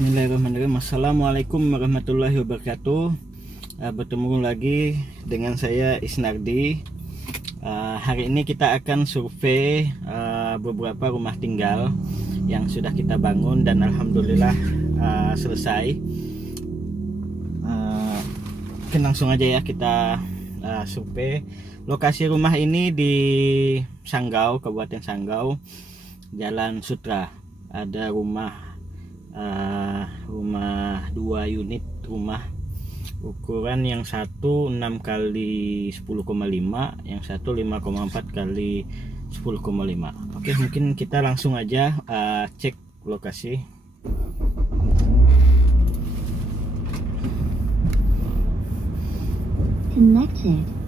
Bismillahirrahmanirrahim. Assalamualaikum warahmatullahi wabarakatuh. Bertemu lagi dengan saya Isnardi. Hari ini kita akan survei beberapa rumah tinggal yang sudah kita bangun dan alhamdulillah selesai. Langsung aja ya kita survei. Lokasi rumah ini di Sanggau, Kabupaten Sanggau, Jalan Sutra. Ada rumah 2 unit rumah, ukuran yang satu 6 kali 10,5, yang satu 5,4 kali 10,5. Oke, mungkin kita langsung aja cek lokasi. Connected.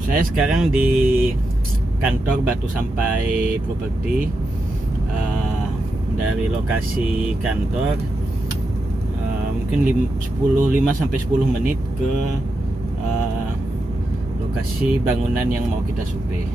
Saya sekarang di kantor Batu Sampai Properti. Dari lokasi kantor mungkin 5-10 menit ke lokasi bangunan yang mau kita survei.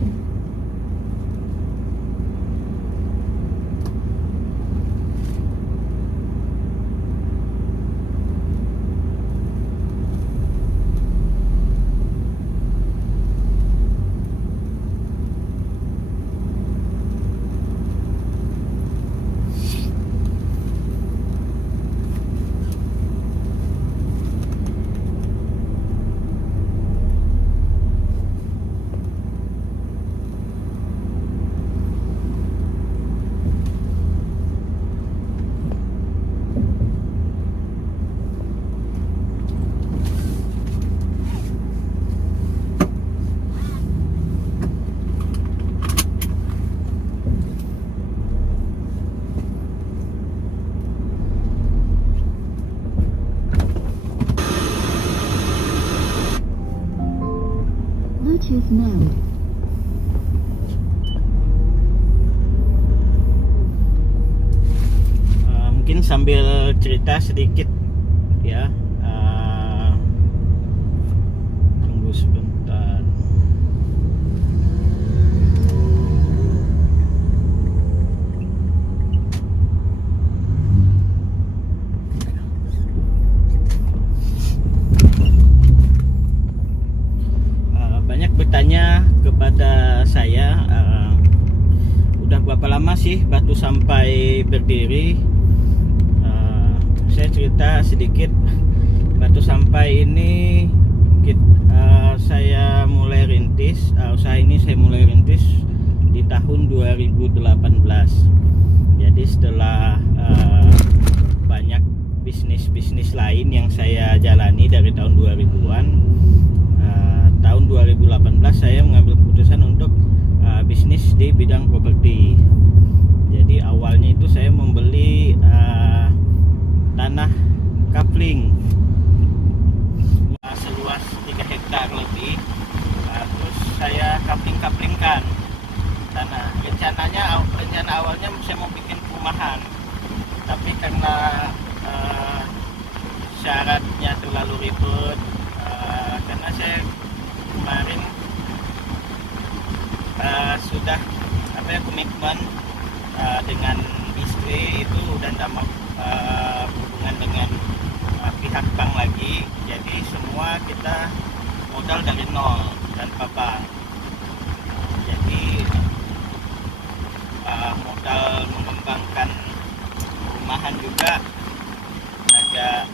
Bluetooth mode. Mungkin sambil cerita sedikit ya. Tunggu sebentar. Banyak bertanya kepada saya, udah berapa lama sih Batu Sampai berdiri? Saya cerita sedikit. Batu Sampai ini saya mulai rintis, usaha ini saya mulai rintis di tahun 2018. Jadi setelah banyak bisnis lain yang saya jalani dari tahun 2000-an, tahun 2018 saya mengambil keputusan untuk bisnis di bidang properti. Jadi awalnya itu saya membeli tanah kapling seluas 3 hektar lebih, terus saya kapling-kaplingkan tanah. Rencana awalnya saya mau bikin perumahan, tapi karena syaratnya terlalu ribet, karena saya kemarin sudah komitmen dengan istri, itu udah tidak mau hubungan dengan pihak bank lagi. Jadi semua kita modal dari nol tanpa bank. Jadi modal mengembangkan perumahan juga agak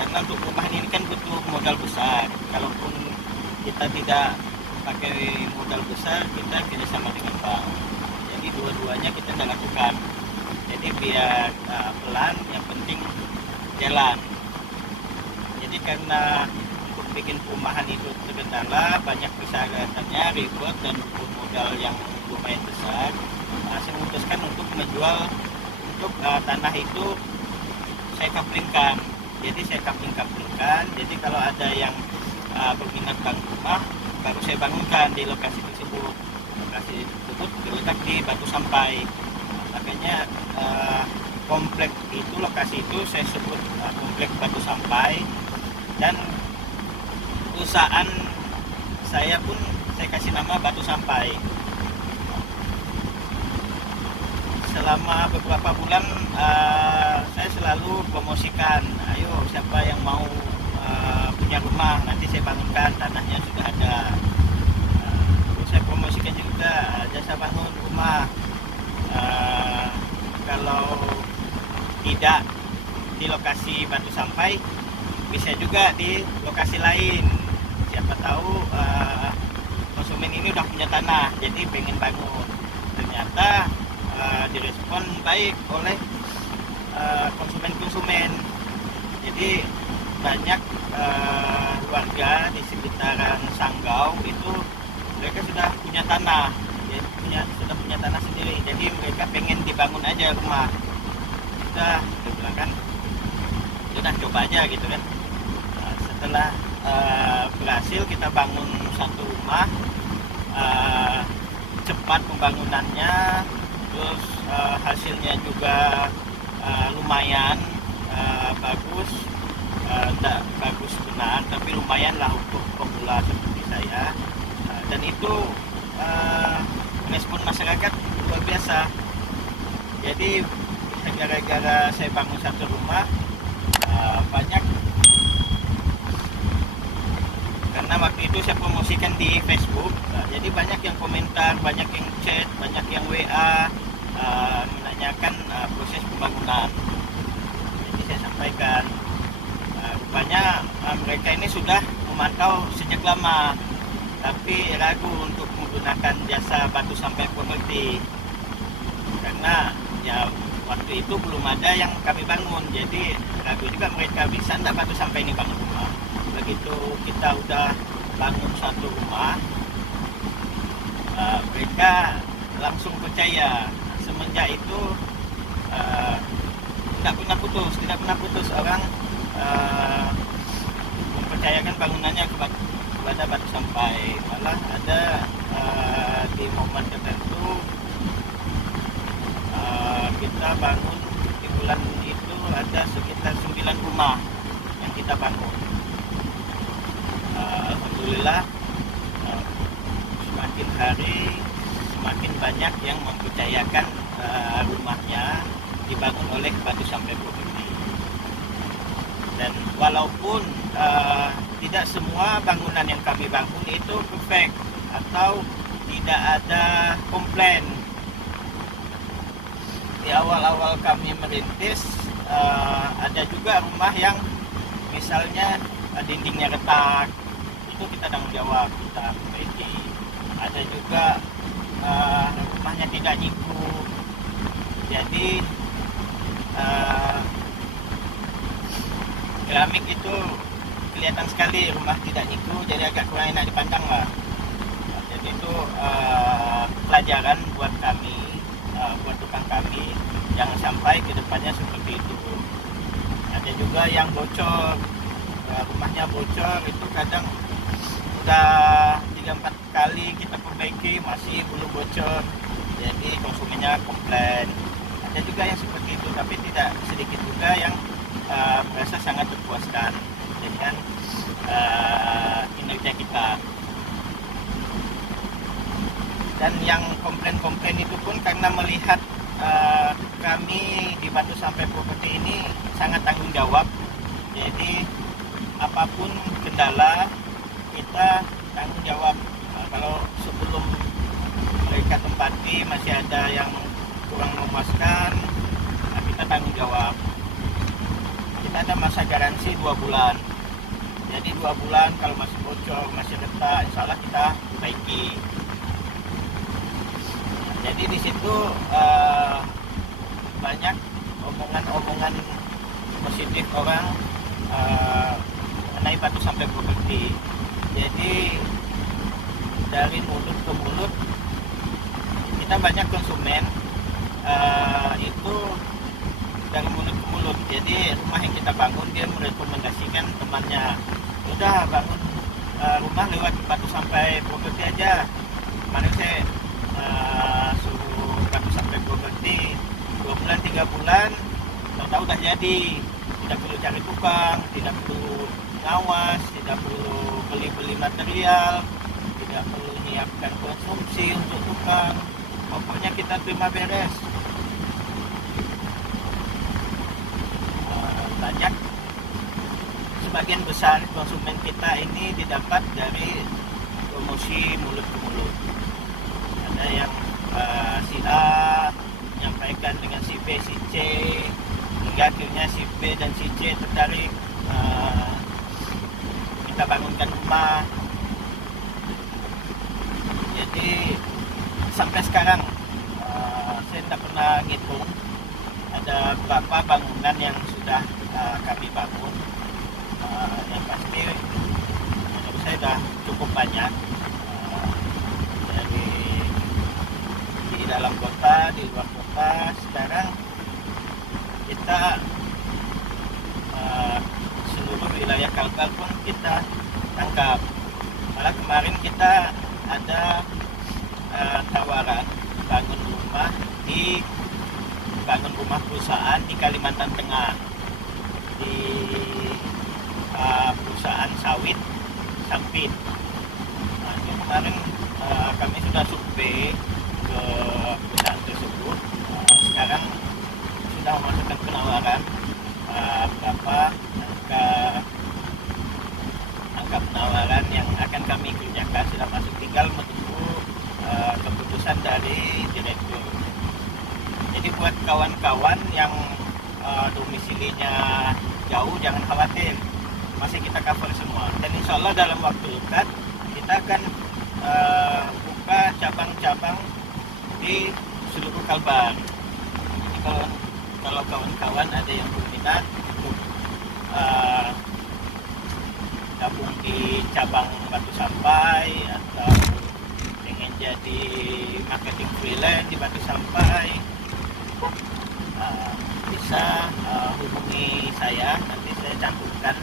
karena untuk perumahan ini kan butuh modal besar. Kalaupun kita tidak pakai modal besar, kita kerjasama dengan bank. Jadi dua-duanya kita tidak lakukan. Jadi biar pelan, yang penting jalan. Jadi karena untuk bikin perumahan itu terkendala, banyak persyaratannya, ribet dan butuh modal yang lumayan besar. Saya memutuskan untuk menjual, untuk tanah itu saya kaplingkan. Jadi saya kaplingkan. Jadi kalau ada yang berminat bangun rumah, baru saya bangunkan di lokasi tersebut. Lokasi tersebut terletak di Batu Sampai. Makanya komplek itu, lokasi itu saya sebut komplek Batu Sampai, dan perusahaan saya pun saya kasih nama Batu Sampai. Selama beberapa bulan saya selalu promosikan, ayo siapa yang mau punya rumah, nanti saya bangunkan, tanahnya sudah ada. Saya promosikan juga jasa bangun rumah. Kalau tidak di lokasi Batu Sampai, bisa juga di lokasi lain. Siapa tahu konsumen ini udah punya tanah, jadi pengen bangun. Ternyata direspon baik oleh konsumen-konsumen. Jadi banyak warga di sekitaran Sanggau itu mereka sudah punya tanah, sudah punya tanah sendiri. Jadi mereka pengen dibangun aja rumah. Kita bilang kan, udah coba aja gitu kan. Setelah berhasil kita bangun satu rumah, cepat pembangunannya, terus hasilnya juga lumayan bagus, tidak bagus benar, tapi lumayan lah untuk pemula seperti saya. Dan itu respon masyarakat luar biasa. Jadi gara-gara saya bangun satu rumah, banyak, karena waktu itu saya promosikan di Facebook, jadi banyak yang komentar, banyak yang chat, banyak yang WA menanyakan proses pembangunan. Jadi saya sampaikan, rupanya mereka ini sudah memantau sejak lama, tapi ragu untuk menggunakan jasa Batu Sampai Property karena ya waktu itu belum ada yang kami bangun. Jadi ragu juga mereka, bisa enggak Batu Sampai ini bangun rumah. Begitu kita udah bangun satu rumah, mereka langsung percaya. Semenjak itu tidak pernah putus orang mempercayakan bangunannya kepada Batu Sampai. Malah ada di momen tertentu kita bangun di bulan itu ada sekitar 9 rumah yang kita bangun. Alhamdulillah, semakin hari semakin banyak yang mempercayakan rumahnya dibangun oleh Batu Sampai Property. Dan walaupun tidak semua bangunan yang kami bangun itu perfect atau tidak ada komplain. Di awal-awal kami merintis, ada juga rumah yang misalnya dindingnya retak, itu kita tanggung jawab, kita perbaiki. Ada juga rumahnya tidak nyiku, jadi keramik itu kelihatan sekali rumah tidak nyiku, jadi agak kurang enak dipandang lah. Jadi itu pelajaran buat kami, buat tukang kami, jangan sampai kedepannya seperti itu. Ada juga yang bocor, rumahnya bocor, itu kadang udah 3-4 kali kita perbaiki masih belum bocor, jadi konsumennya komplain. Ada juga yang seperti itu, tapi tidak sedikit juga yang merasa sangat terpuaskan dengan kinerja kita. Dan yang komplain-komplain itu pun karena melihat kami di Batu Sampai Property ini sangat tanggung jawab. Jadi apapun kendala kita tanggung jawab. Kalau sebelum mereka tempati masih ada yang kurang memuaskan, kita tanggung jawab. Kita ada masa garansi 2 bulan. Jadi 2 bulan kalau masih bocor, masih retak, insya Allah kita perbaiki. Jadi di situ banyak omongan-omongan positif orang mengenai Batu Sampai Property. Jadi dari mulut ke mulut kita banyak konsumen itu dari mulut ke mulut. Jadi rumah yang kita bangun dia merekomendasikan temannya, udah bangun rumah lewat Batu Sampai Property aja. Kemarin saya suruh Batu Sampai Property 2 bulan 3 bulan sudah jadi, tidak perlu cari tukang, tidak perlu ngawas, tidak perlu beli material, tidak perlu menyiapkan konsumsi untuk tukang. Pokoknya kita terima beres. Banyak, sebagian besar konsumen kita ini didapat dari promosi mulut ke mulut. Ada yang si A menyampaikan dengan si B, si C, hingga akhirnya si B dan si C tertarik, kita bangunkan rumah. Jadi sampai sekarang saya tidak pernah ngitung ada berapa bangunan yang sudah kami bangun. Yang pasti menurut saya sudah cukup banyak, dari di dalam kota, di luar kota. Sekarang kita seluruh wilayah Kalbar pun kita tangkap. Malah kemarin kita ada tawaran bangun rumah perusahaan di Kalimantan Tengah, di perusahaan sawit Sampit. Nah, kemarin kami sudah survei ke perusahaan tersebut. Sekarang sudah memasukkan penawaran berapa angka penawaran yang akan kami kerjakan, sudah masuk, tinggal menunggu keputusan dari direktur. Jadi buat kawan-kawan yang domisilinya jauh, jangan khawatir, masih kita cover semua. Dan insya Allah dalam waktu dekat kita akan buka cabang-cabang di seluruh Kalbar. Jadi kalau kawan-kawan ada yang berminat untuk gabung di cabang Batu Sampai, atau ingin jadi marketing freelance di Batu Sampai, bisa hubungi saya. Nanti saya cantumkan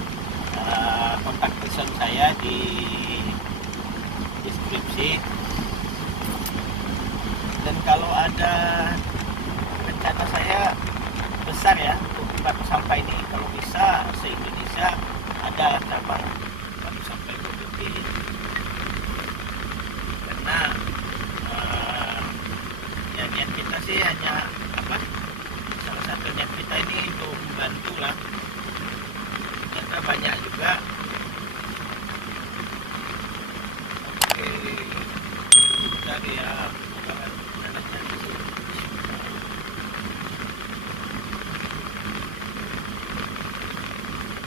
kontak person saya di deskripsi. Dan kalau ada rencana saya besar ya untuk Batu Sampai ini, kalau bisa se-Indonesia ada cabang Batu Sampai Bukit. Karena ya niat kita sih hanya salah satu niat kita ini untuk membantu lah. Ternyata banyak juga. Oke, bentar ya.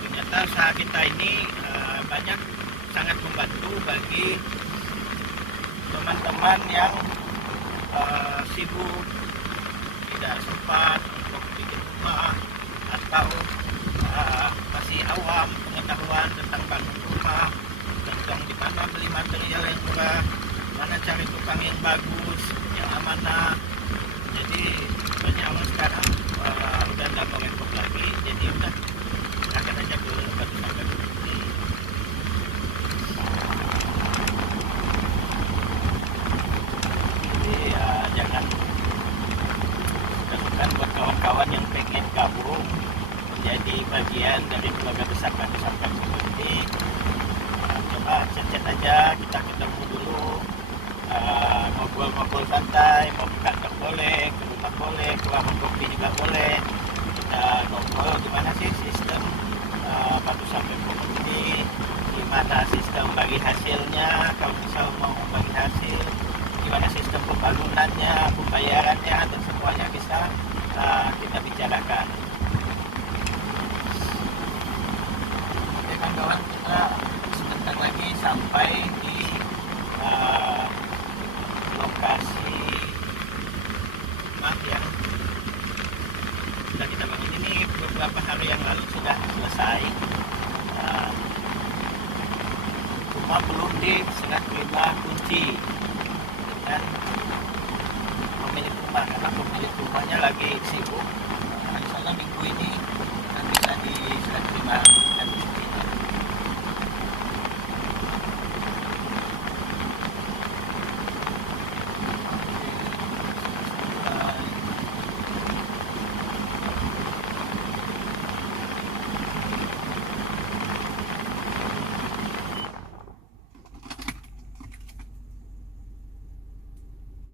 Ternyata usaha kita ini sangat membantu bagi teman-teman yang sibuk, tidak sempat untuk bikin rumah, atau masih awam pengetahuan tentang bangun rumah, tentang di mana beli material yang murah, mana cari tukang yang bagus, yang amanah. Jadi banyak orang sekarang udah nggak mau repot lagi, jadi udah akan aja ke Batu Sampai Bukti. Jadi jangan bukan buat kawan-kawan yang pengen gabung menjadi bagian dari keluarga besar Batu Sampai Bukti. Coba chat-chat aja, kita ketemu dulu, ngobrol-ngobrol santai, mau ke kantor boleh, ke rumah boleh, ke warung kopi juga boleh. Kita ngobrol gimana sih sistem Batu Sampai Bukti, gimana sistem bagi hasilnya, kalau misal mau bagi hasil, gimana sistem pembangunannya, pembayarannya, dan semuanya bisa kita bicarakan. Oke kawan-kawan, kita sebentar lagi sampai di lokasi rumah yang sudah kita bangun ini beberapa hari yang lalu sudah selesai. Cuma belum diserah terima kunci dengan pemilik rumah, karena pemilik rumahnya lagi sibuk. Karena insya Allah minggu ini